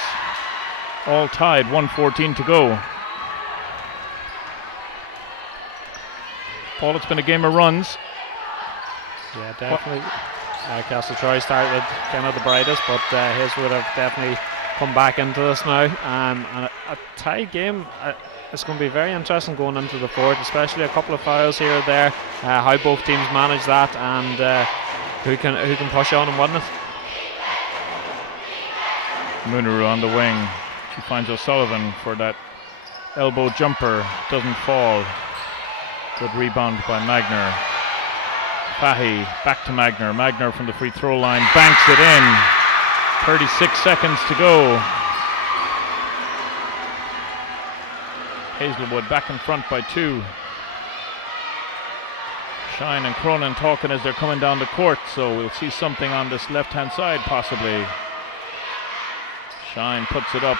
All tied, 1:14 to go. Paul, it's been a game of runs. Yeah, definitely. Castletroy started kind of the brightest, but Hazelwood have definitely come back into this now. And a tie game, it's going to be very interesting going into the fourth, especially a couple of fouls here or there. How both teams manage that, and who can push on and win it. Munuru on the wing. She finds O'Sullivan for that elbow jumper. Doesn't fall. Good rebound by Magner. Fahy back to Magner. Magner from the free throw line banks it in. 36 seconds to go. Hazelwood back in front by 2. Shine and Cronin talking as they're coming down the court, so we'll see something on this left-hand side possibly. Shine puts it up.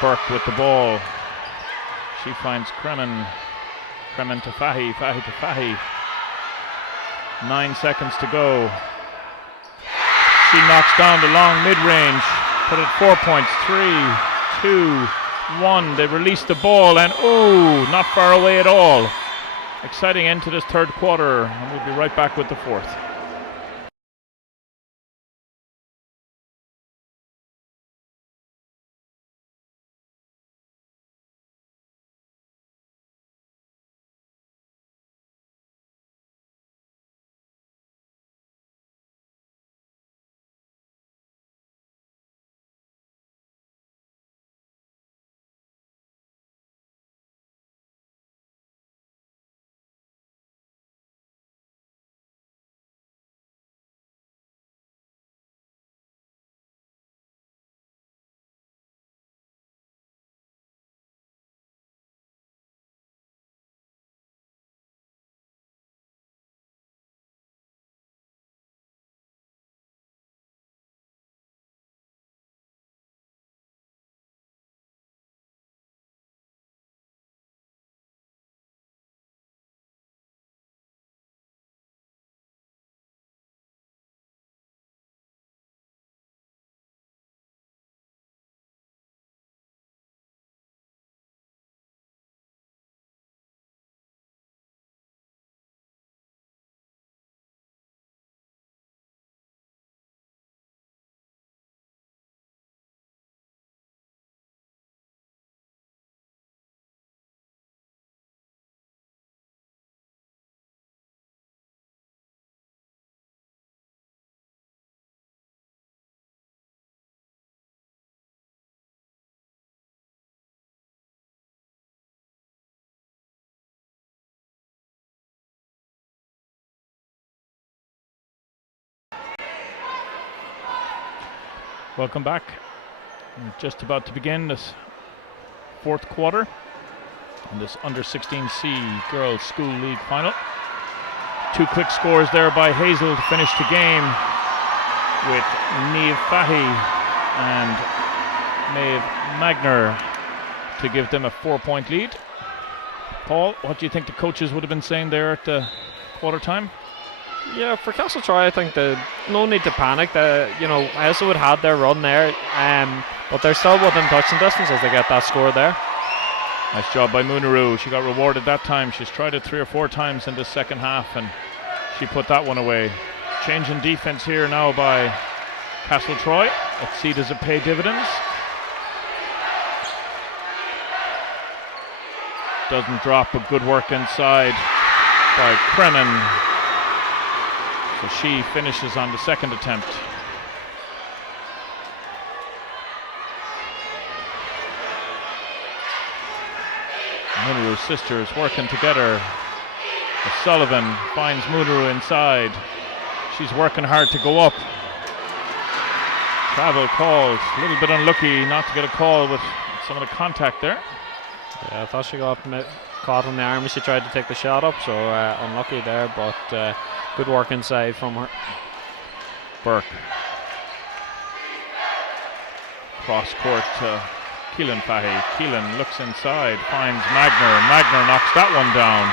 Burke with the ball. She finds Kremen. Kremen to Fahy. Fahy to Fahy. 9 seconds to go. She knocks down the long mid-range. Put it 4 points. 3, 2, 1. They release the ball and not far away at all. Exciting end to this third quarter. And we'll be right back with the fourth. Welcome back. We're just about to begin this fourth quarter in this U16C Girls School League final. 2 quick scores there by Hazel to finish the game, with Niamh Fahy and Maeve Magner to give them a 4-point lead. Paul, what do you think the coaches would have been saying there at the quarter time? Yeah, for Castletroy, I think no need to panic. Hazelwood had their run there, but they're still within touching distance as they get that score there. Nice job by Munuru. She got rewarded that time. She's tried it 3 or 4 times in the second half, and she put that one away. Change in defense here now by Castletroy. Let's see, does it pay dividends? doesn't drop, but good work inside by Kremen. So she finishes on the second attempt. Munaru's sisters working together. O'Sullivan finds Munaro inside. She's working hard to go up. Travel called. A little bit unlucky not to get a call with some of the contact there. Yeah, I thought she got caught on the arm as she tried to take the shot up, so unlucky there, but good work inside from her. Burke. Cross court to Keelan Fahey. Keelan looks inside, finds Magner. Magner knocks that one down.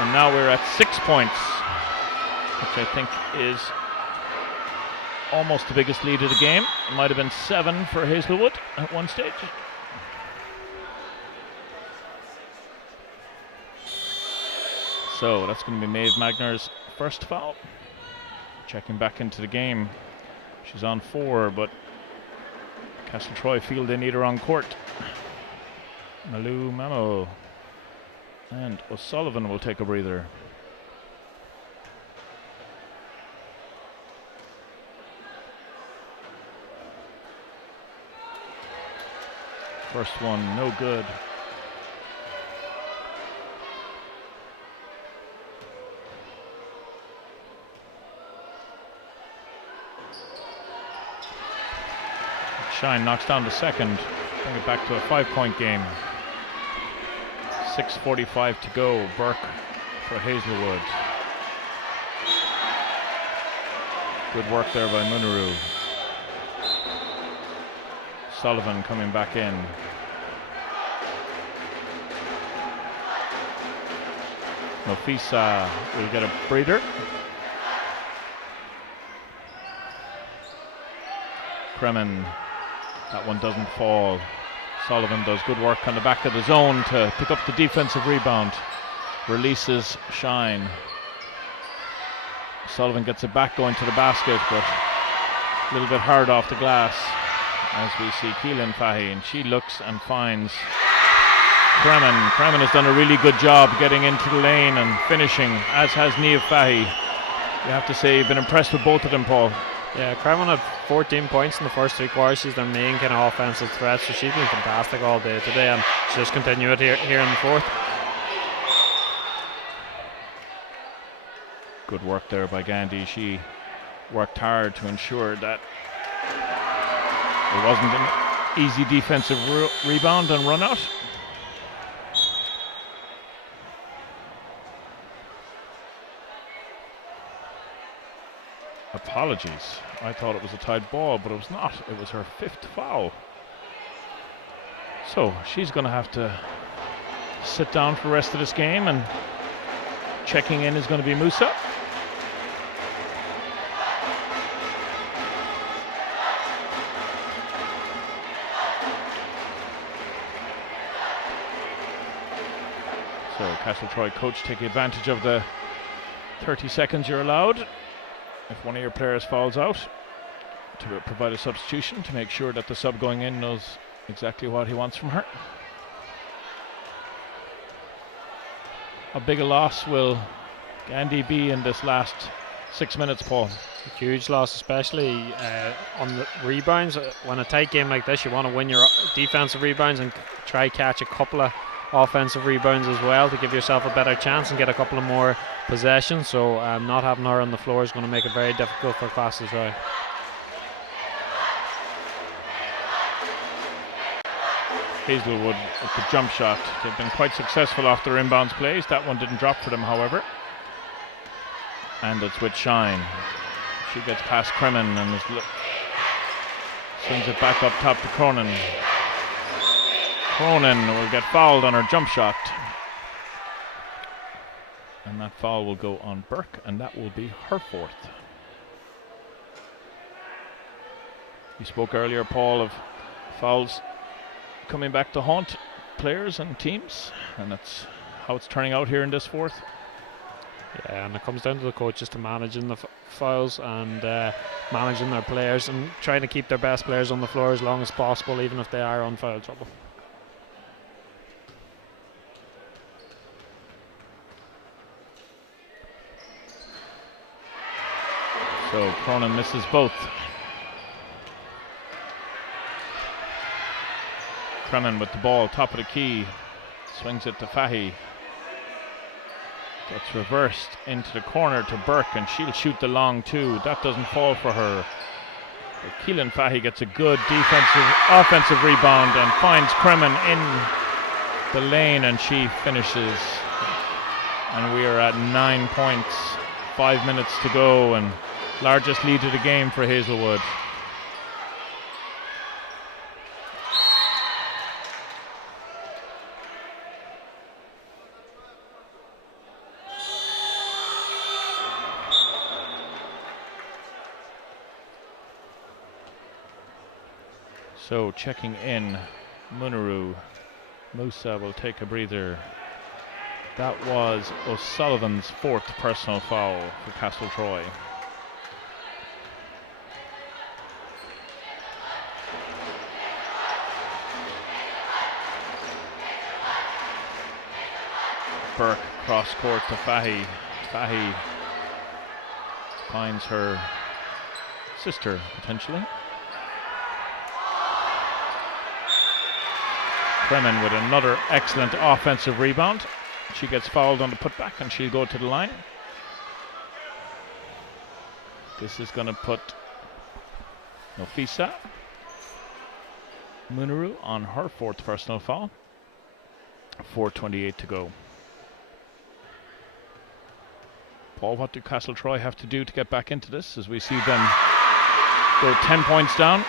And now we're at 6 points, which I think is almost the biggest lead of the game. It might have been 7 for Hazelwood at one stage. So that's going to be Maeve Magner's first foul. Checking back into the game. She's on 4, but Castletroy feel they need her on court. Malou Mamo. And O'Sullivan will take a breather. First one, no good. Shine knocks down the second, bring it back to a 5-point game. 6:45 to go. Burke for Hazelwood. Good work there by Munaro. Sullivan coming back in. Nofisa will get a breather. Kremen, that one doesn't fall. Sullivan does good work on the back of the zone to pick up the defensive rebound. Releases Shine. Sullivan gets it back going to the basket, but a little bit hard off the glass as we see Keelan Fahey, and she looks and finds Kremen. Kremen has done a really good job getting into the lane and finishing, as has Niamh Fahey. You have to say you've been impressed with both of them, Paul. Yeah, Kremen had 14 points in the first 3 quarters. She's their main kind of offensive threat, so she's been fantastic all day today, and she'll just continue it here in the fourth. Good work there by Gandhi. She worked hard to ensure that it wasn't an easy defensive rebound and run out. Apologies. I thought it was a tied ball, but it was not. It was her 5th foul. So she's going to have to sit down for the rest of this game, and checking in is going to be Musa. So Castletroy coach taking advantage of the 30 seconds you're allowed if one of your players falls out, to provide a substitution to make sure that the sub going in knows exactly what he wants from her. How big a loss will Gandhi be in this last 6 minutes, Paul? A huge loss, especially on the rebounds. When a tight game like this, you want to win your defensive rebounds and try catch a couple of offensive rebounds as well to give yourself a better chance and get a couple of more possessions. So not having her on the floor is going to make it very difficult for Castletroy. Hazelwood with the jump shot. They've been quite successful off their inbounds plays. That one didn't drop for them, however. And it's with Shine. She gets past Kremen and swings it back up top to Cronin. Cronin will get fouled on her jump shot. And that foul will go on Burke, and that will be her 4th. You spoke earlier, Paul, of fouls coming back to haunt players and teams, and that's how it's turning out here in this 4th. Yeah, and it comes down to the coaches to managing the fouls and managing their players and trying to keep their best players on the floor as long as possible, even if they are on foul trouble. So Cronin misses both. Kremen with the ball, top of the key, swings it to Fahy. Gets reversed into the corner to Burke, and she'll shoot the long two. That doesn't fall for her. But Keelan Fahy gets a good offensive rebound and finds Kremen in the lane, and she finishes. And we are at 9 points, 5 minutes to go, and largest lead of the game for Hazelwood. So checking in, Munaru. Musa will take a breather. That was O'Sullivan's 4th personal foul for Castletroy. Burke cross court to Fahy. Fahy finds her sister potentially. Kremen with another excellent offensive rebound. She gets fouled on the putback and she'll go to the line. This is going to put Nofisa Munaru on her 4th personal foul. 4:28 to go. Paul, what do Castletroy have to do to get back into this as we see them go 10 points down?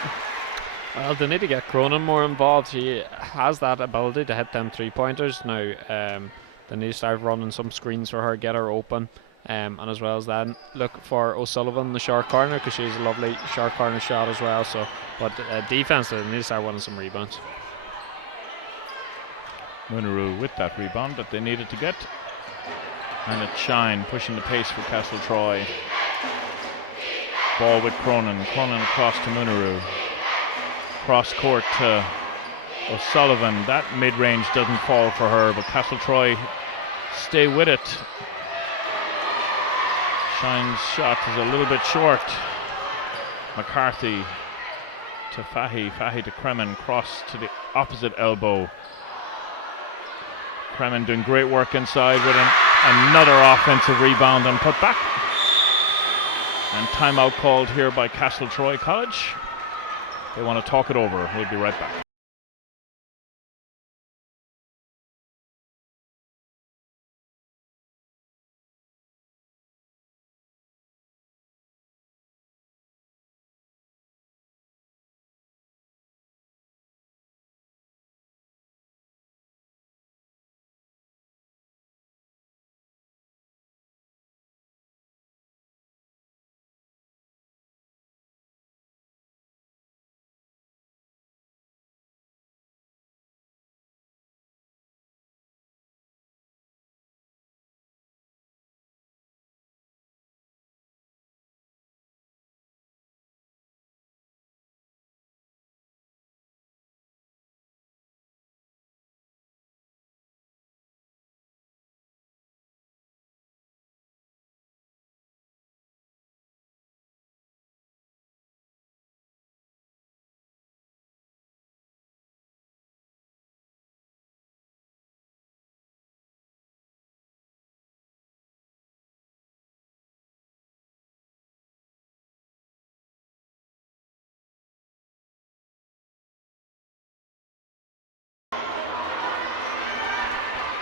Well, they need to get Cronin more involved. She has that ability to hit them 3-pointers. Now, they need to start running some screens for her, get her open, and as well as that, look for O'Sullivan in the short corner because she's a lovely short corner shot as well. So, but defense, they need to start winning some rebounds. Munaru with that rebound that they needed to get. And it's Shine pushing the pace for Castletroy. Ball with Cronin. Cronin across to Munaru. Cross court to O'Sullivan. That mid-range doesn't fall for her, but Castletroy stay with it. Shine's shot is a little bit short. McCarthy to Fahy. Fahy to Kremen. Cross to the opposite elbow. Kremen doing great work inside with another offensive rebound and put back. And timeout called here by Castletroy College. They want to talk it over. We'll be right back.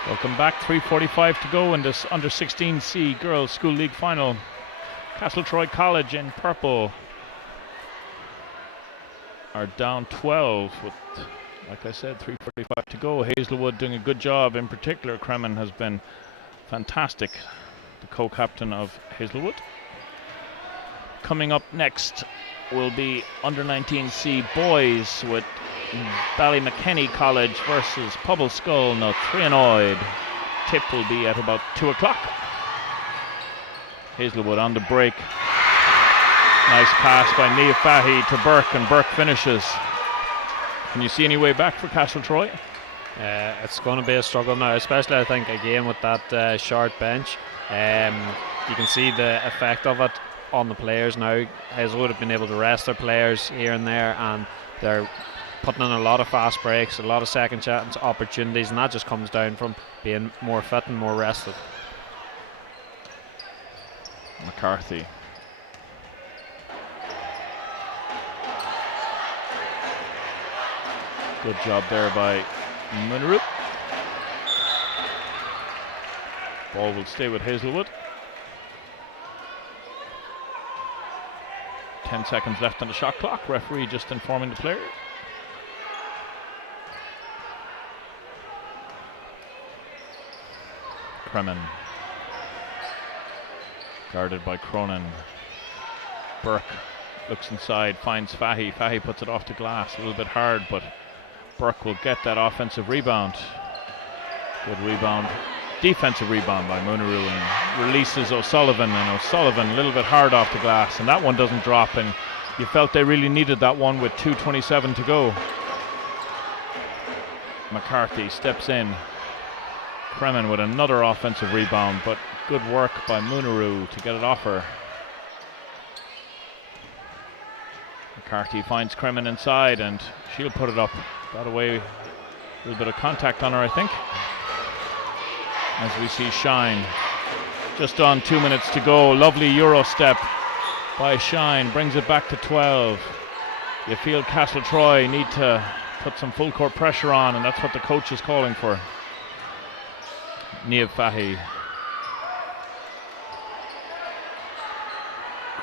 Welcome back. 3:45 to go in this under 16C Girls School League final. Castletroy College in purple are down 12 with, like I said, 3:45 to go. Hazelwood doing a good job. In particular, Kremen has been fantastic, the co-captain of Hazelwood. Coming up next will be under 19C boys with Ballymckenny College versus Pobbleskull. Now Trianoid. Tip will be at about 2 o'clock. Hazelwood on the break. Nice pass by Nia Fahy to Burke, and Burke finishes. Can you see any way back for Castletroy? It's going to be a struggle now, especially I think again with that short bench. You can see the effect of it. on the players now. Hazelwood have been able to rest their players here and there, and they're putting in a lot of fast breaks, a lot of second chance opportunities, and that just comes down from being more fit and more rested. McCarthy. Good job there by Munro. Ball will stay with Hazelwood. 10 seconds left on the shot clock. Referee just informing the players. Kremen. Guarded by Cronin. Burke looks inside, finds Fahy. Fahy puts it off the glass. A little bit hard, but Burke will get that offensive rebound. Good rebound. Defensive rebound by Munro, and releases O'Sullivan, and O'Sullivan a little bit hard off the glass, and that one doesn't drop, and you felt they really needed that one with 2:27 to go. McCarthy steps in. Kremen with another offensive rebound, but good work by Munro to get it off her. McCarthy finds Kremen inside, and she'll put it up. Got away, a little bit of contact on her, I think. As we see Shine, just on 2 minutes to go. Lovely Euro step by Shine, brings it back to 12. You feel Castletroy need to put some full court pressure on, and that's what the coach is calling for. Niamh Fahy.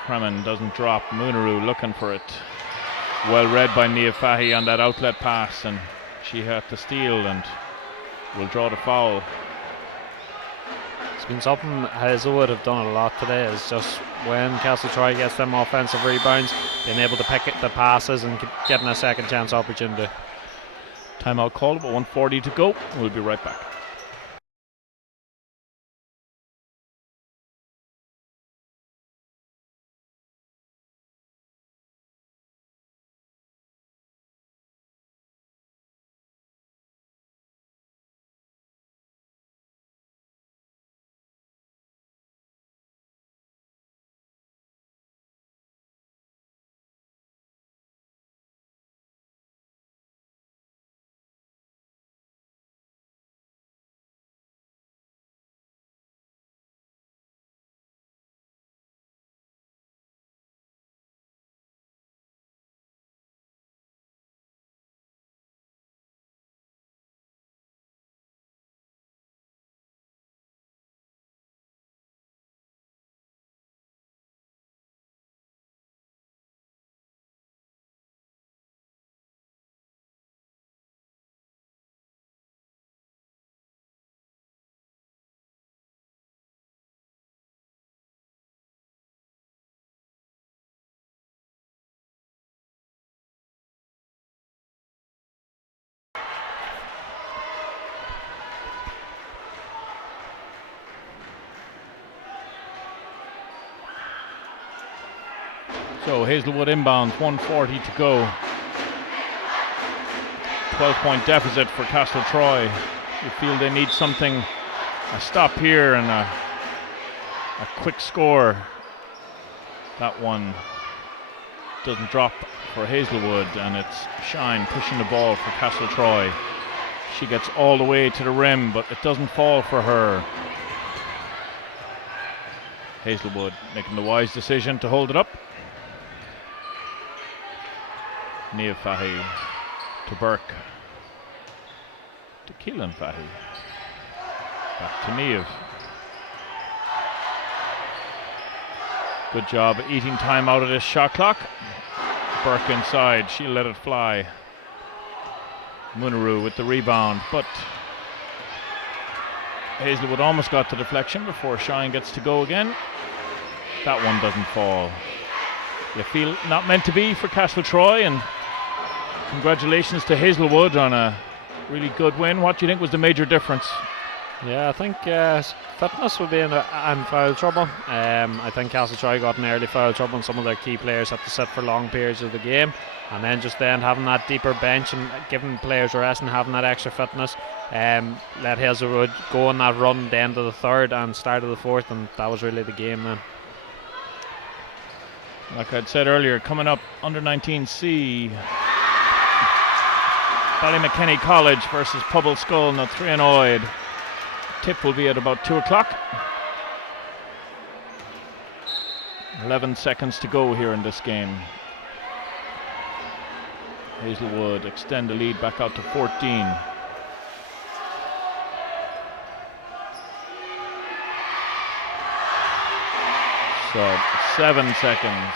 Kremen doesn't drop. Munro looking for it. Well read by Niamh Fahy on that outlet pass, and she had to steal and will draw the foul. It's been something Hazelwood have done a lot today, is just when Castletroy gets them offensive rebounds, being able to pick the passes and getting a second chance opportunity. Timeout called, but 1:40 to go. We'll be right back. So Hazelwood inbounds, 1:40 to go. 12-point deficit for Castletroy. You feel they need something, a stop here and a quick score. That one doesn't drop for Hazelwood, and it's Shine pushing the ball for Castletroy. She gets all the way to the rim, but it doesn't fall for her. Hazelwood making the wise decision to hold it up. Niamh Fahy to Burke, to Keelan Fahy, back to Niamh. Good job eating time out of this shot clock. Burke inside, she'll let it fly. Munro with the rebound, but Hazelwood almost got the deflection before Shine gets to go again. That one doesn't fall. You feel not meant to be for Castletroy, and congratulations to Hazelwood on a really good win. What do you think was the major difference? Yeah, I think fitness will be in foul trouble. I think Castletroy got in early foul trouble, and some of their key players had to sit for long periods of the game. And then having that deeper bench and giving players a rest and having that extra fitness, let Hazelwood go on that run at the end of the third and start of the fourth, and that was really the game then. Like I'd said earlier, coming up under 19C, Ballymckenny College versus Pobble Skull. Now 3-0. Tip will be at about 2 o'clock. 11 seconds to go here in this game. Hazelwood extend the lead back out to 14. So 7 seconds.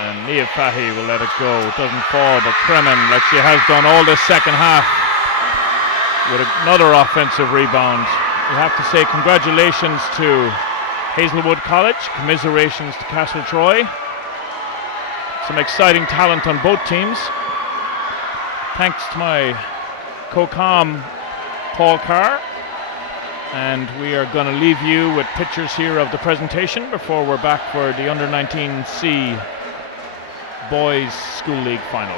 And Nia Fahy will let it go. It doesn't fall, but Kremen, like she has done all this second half, with another offensive rebound. We have to say congratulations to Hazelwood College, commiserations to Castletroy. Some exciting talent on both teams. Thanks to my co-com Paul Carr. And we are going to leave you with pictures here of the presentation before we're back for the under 19C Boys School League final.